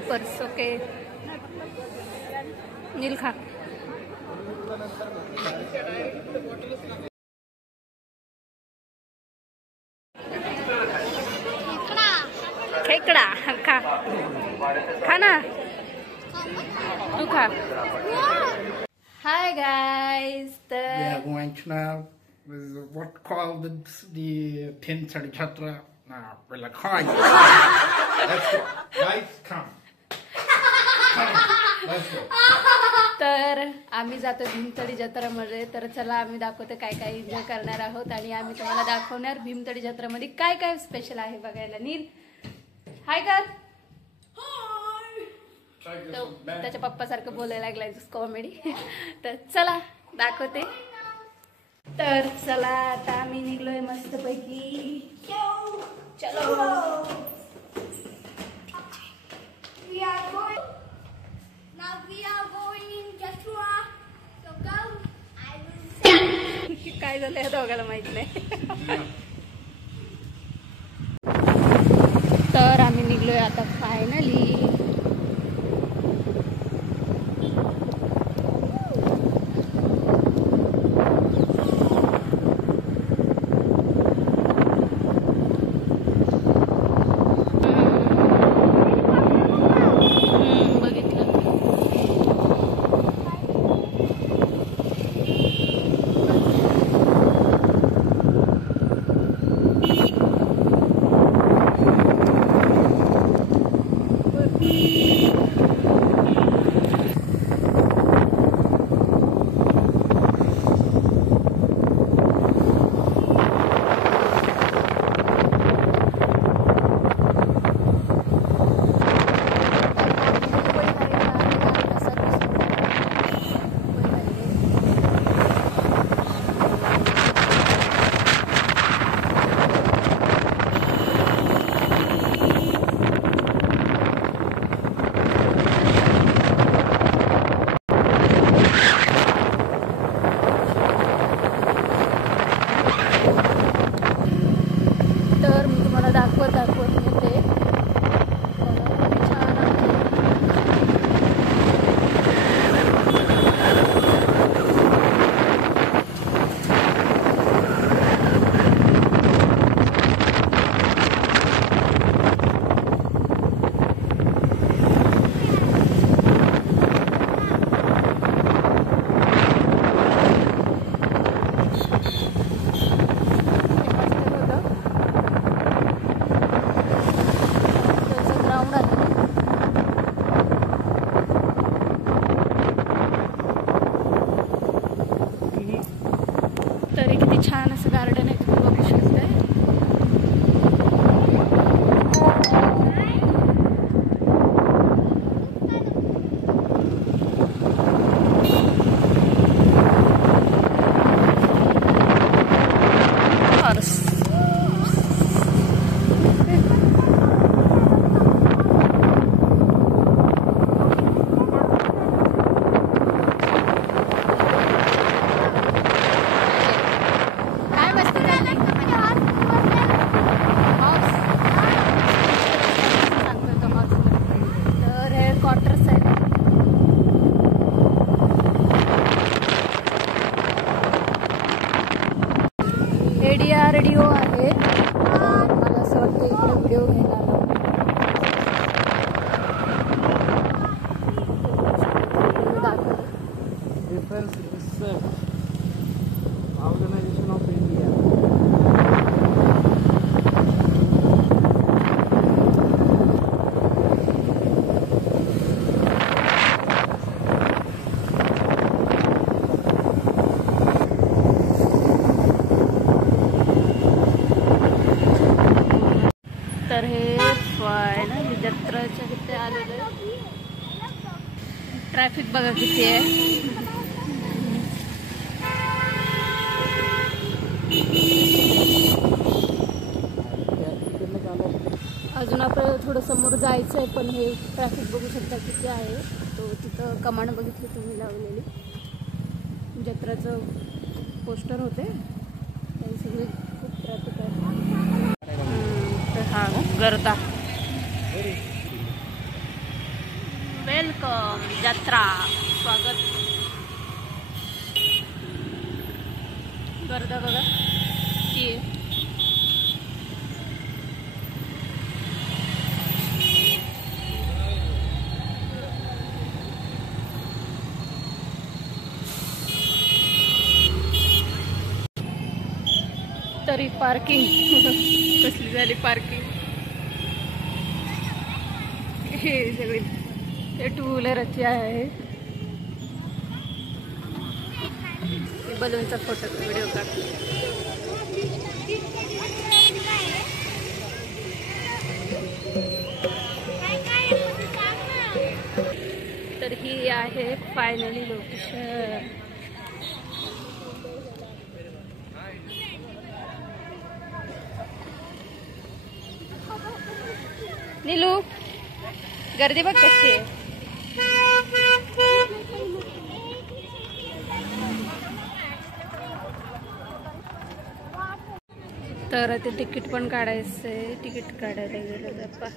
Helpers. Okay नील खा. खेकडा खा खा ना तू खा. Hi guys. We are going to now what called the Pinter Chatra. Now we're like hi. Let's go. Guys, come. Let's go. तर आम्ही जातो भीमतडी जत्रामध्ये. तर चला आम्ही दाखवतो काय काय एन्जॉय करणार आहोत आणि आम्ही तुम्हाला दाखवणार भीमतडी जत्रामध्ये काय काय स्पेशल आहे बघायला. नील हाय कर. त्याच्या पप्पा सारखं बोलायला लागलाय कॉमेडी. तर चला दाखवते. तर चला आता आम्ही निघलोय मस्त पैकी. चलो काय झालंय दोघाला माहित नाही. तर आम्ही निघलोय आता फायनली. छान असं गार्डन आहे, तुम्ही बघू शकताय. रेडिओ आहे. मला असं वाटतं इकडे व्हिडिओ घ्यायला ऑर्गनायझेशन ऑफ इंडिया. तर हे फायनली जत्राच्या तिथे आलेलं. ट्रॅफिक बघा किती आहे. अजून आपल्याला थोडं समोर जायचं आहे, पण हे ट्रॅफिक बघू शकता किती आहे. तो तिथं कमांड बघितली तुम्ही लावलेली, जत्राचं पोस्टर होते. सगळे खूप ट्रॅफिक आहे. तर हा गर्दा वेलकम जत्रा स्वागत. गर्दा बघा की तरी पार्किंग कसली झाली पार्किंग. हे सगळे हे टू व्हीलरची आहे. बलूनचा फोटो व्हिडिओ काढतो. तर ही आहे फायनली लोकेशन. नीलू गर्दी बघ कशी आहे. तर ते तिकीट पण काढायचंय. तिकीट काढायला गेलं तर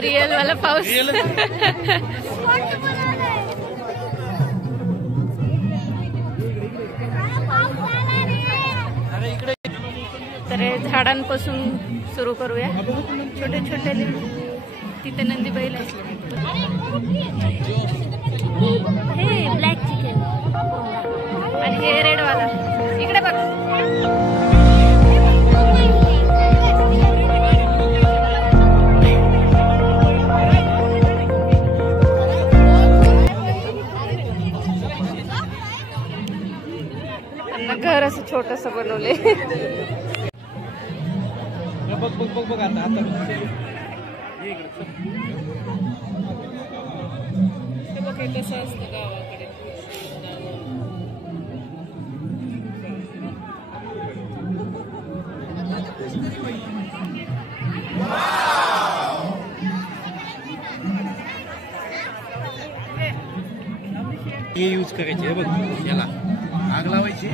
रिअल वाला पाऊस. तर झाडांपासून सुरू करूया. छोटे छोटे तिथे नंदी बैल आहे. हे ब्लॅक चिकन आणि हे रेड वाला. इकडे बघ. घर असं छोटस बनवले. बघ बघ बघ बघ आता आता कसं असतं गावाकडे. हे यूज करायचे हे बघ. याला आग लावायची.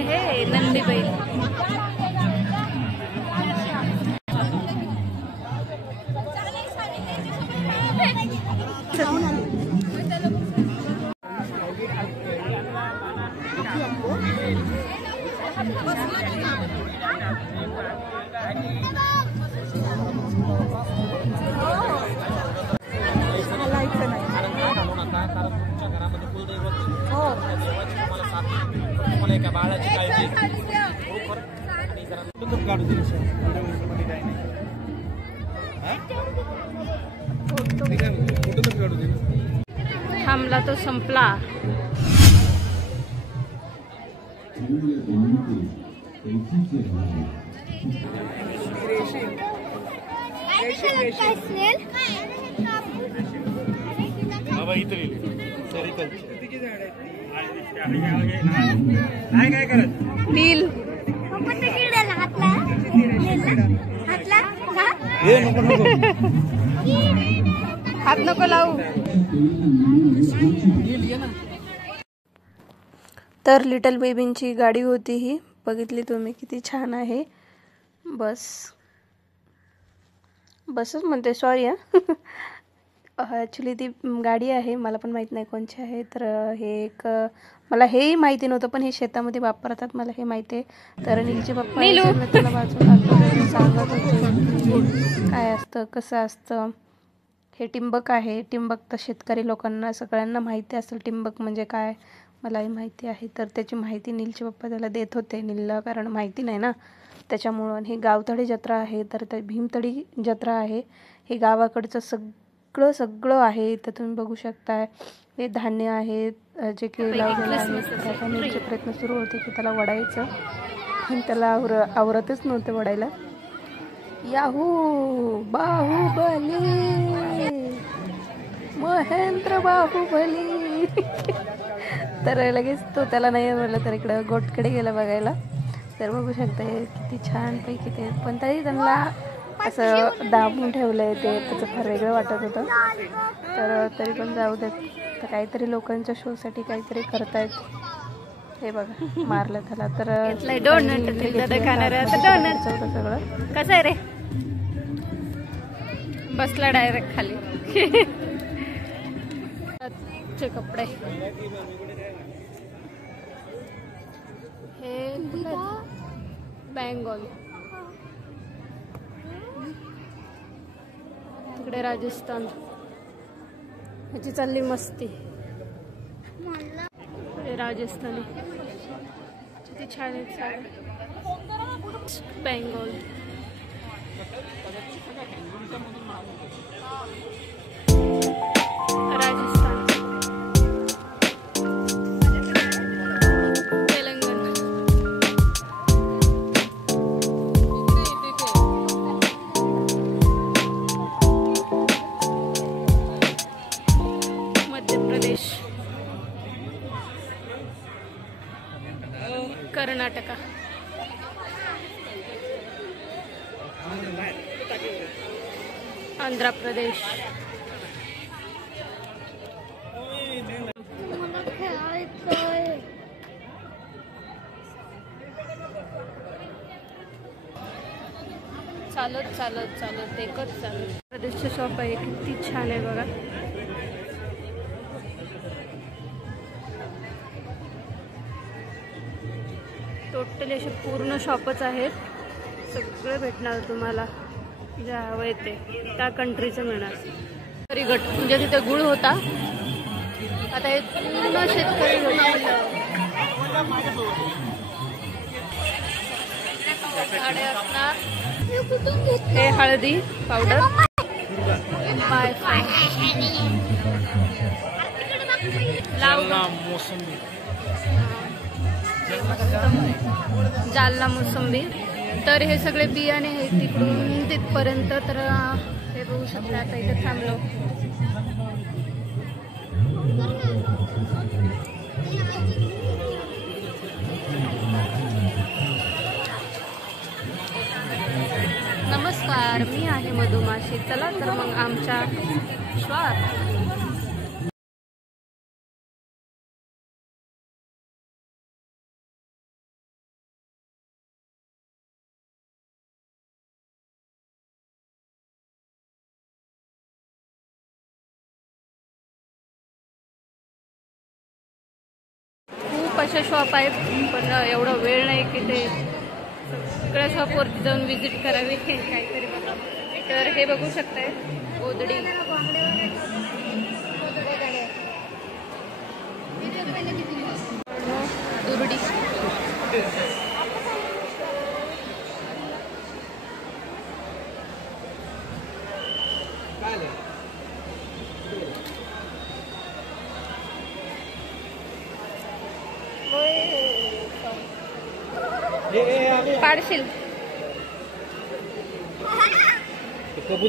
हे नंदी बैल. एका बाळाची काळजी काढू दिली. फोटो तर काढू दिली. थांबला तो संपला. बाबा इथे काय करत नील हात नको लावू. तर लिटल बेबींची गाडी होती ही. बघितली तुम्ही किती छान आहे. बसच म्हणते सॉरी ॲक्च्युली ती गाडी आहे. मला पण माहीत नाही कोणची आहे. तर हे एक मला हेही माहिती नव्हतं पण हे शेतामध्ये वापरतात मला हे माहिती आहे. तर नीलचे पप्पा त्याला बाजूला सांगत होते काय असतं कसं असतं. हे टिंबक आहे. टिंबक तर शेतकरी लोकांना सगळ्यांना माहिती असेल टिंबक म्हणजे काय. मलाही माहिती आहे. तर त्याची माहिती नीलचे पप्पा त्याला देत होते. नीलला कारण माहिती नाही ना त्याच्यामुळं. ही गावतळी जत्रा आहे. तर त्या भीमतळी जत्रा आहे. हे गावाकडचं सगळं आहे इथं तुम्ही बघू शकताय. हे धान्य आहेत जे की लावलेलं आहे. त्याचे प्रयत्न सुरू होते की त्याला वडायचं, पण त्याला आवरतच नव्हतं वडायला. याहू बाहुबली, महेंद्र बाहुबली. तर लगेच तो त्याला नाही आवडलं तर इकडं गोटकडे गेला बघायला. तर बघू शकता किती छानपैकी ते, पण तरी त्यांना असं दाबून ठेवलं आहे ते, त्याचं फार वेगळं वाटत होतं. तर तरी पण जाऊ देत. तर काहीतरी लोकांच्या शोसाठी काहीतरी करतायत. हे बघा मारलं त्याला. तर सगळं कसं आहे रे, बसला डायरेक्ट खाली. चे कपडे हे बेंगॉल, तिकडे राजस्थान. ह्याची चालली मस्ती. राजस्थानी किती छान आहेत साड्या. बेंगॉल, राजस्थान, तेलंगणा, मध्य प्रदेश, कर्नाटका, आंध्र प्रदेश, चालत चालत चालत एकच चालत. प्रदेशचं शॉप आहे, किती छान आहे बघा. टोटली असे पूर्ण शॉपच आहेत. सगळं भेटणार तुम्हाला, जे हवंय ते त्या कंट्रीचं मिळणार. शेतकरी गट म्हणजे तिथे गुळ होता, आता हे पूर्ण शेतकरी गट. साडे असणार. हे हळदी पावडर, मोसंबी, जालना मोसंबी. तर हे सगळे बियाणे आहेत तिकडून तिथपर्यंत. तर हे बघू शकता. आता इथे थांबलो. नमस्कार, मी आहे मधुमाशी. चला तर मग आमच्या श्वास. खूप अशा शॉप आहेत, पण एवढा वेळ नाही की ते सगळ्या शॉपवरती जाऊन व्हिजिट करावी काहीतरी. तर हे बघू शकताय गोदडी, दुरडी, पाडशील. बघू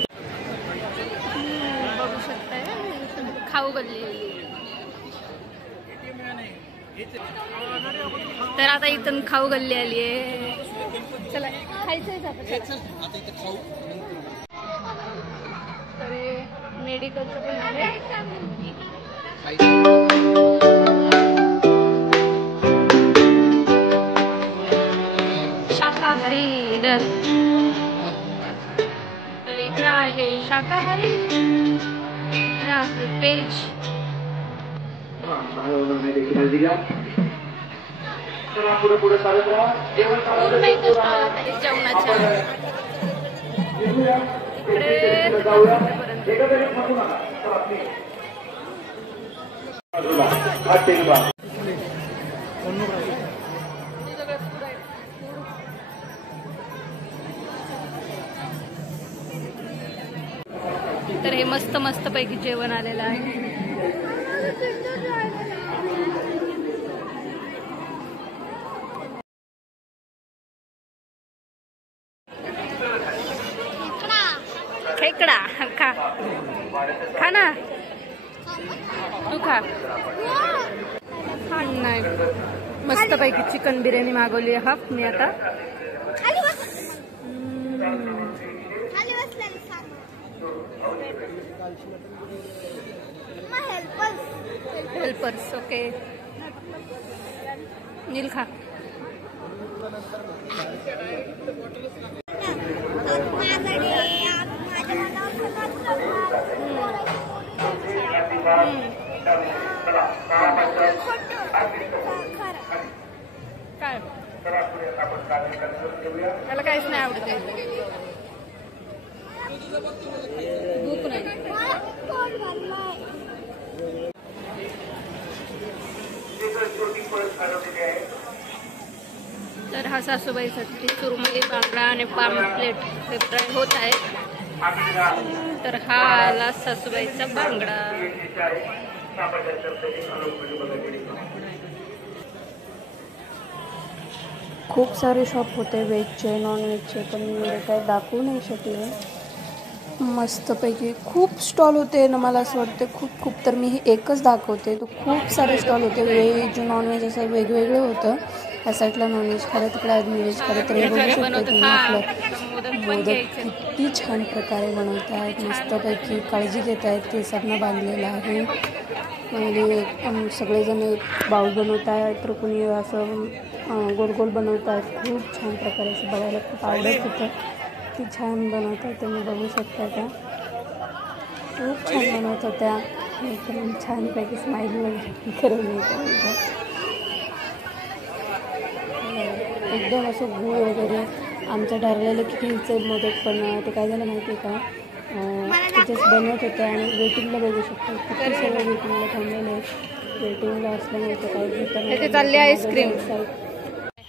शकताय खाऊ गल्ली. तर आता इथून खाऊ गल्ली आली आहे. चला खायचंय आपण. तर मेडिकलचं पण आहे. शाकाहारी दर इकडे आहे शाकाहारी पेज. जेवणाच्या तर हे हे मस्त मस्त पैकी जेवण आलेलं आहे. खेकडा खा खा ना, तू खा. नाही, मस्त पैकी चिकन बिर्याणी मागवली हाफ मी आता. Helpers okay. नील खा. काय त्याला काहीच नाही आवडत आहे. भूक नाही. तर हा सासूबाईसाठी सुरमई, बांगडा आणि पामफ्लेट हे फ्राय होत आहे. तर हा आला सासूबाईचा बांगडा. खूप सारे शॉप होते व्हेजचे नॉनव्हेजचे, पण मी काही दाखवू नाही शकले. मस्तपैकी खूप स्टॉल होते ना, मला असं वाटतं खूप तर मी एकच दाखवते. तो खूप सारे स्टॉल होते, व्हेज नॉनव्हेज असं वेगवेगळं होतं. ह्या साईडला नॉनव्हेज खालं, तिकडे व्हेज खालं. तर हे बघू शकतो तुम्ही आपलं मोदक किती छान प्रकारे बनवत आहेत. मस्तपैकी काळजी घेत आहेत. केसांना बांधलेलं आहे. म्हणजे सगळेजण बाऊल बनवत आहेत, तर कुणी असं गोल गोल बनवत आहेत. खूप छान प्रकारे असं बघायला खूप आवडत होतं. ती छान बनवत आहे, तुम्ही बघू शकता. त्या खूप छान बनवत होत्या. एकदम छानपैकी स्माईल वगैरे करून एकदम असं गूळ वगैरे. आमचं ठरलेलं की घ्यायचे मोदक, पण ते काय झालं माहिती आहे का, तिथेच बनवत होते आणि वेटिंगला बघू शकतो किती सगळं वेटिंगला थांबलेले. वेटिंगला असल्यामुळे ते काही घेतात. चालली आईस्क्रीम.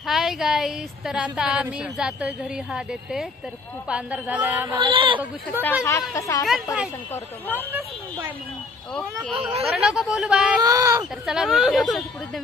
हाय गाईस, तर आता आम्ही जातोय घरी. हा देते. तर खूप अंधार झालाय आम्हाला, तर बघू शकता हा कसा असा परेशान करतो. ओके, बरं नको बोलू बाय. तर चला भेटूया पुढे.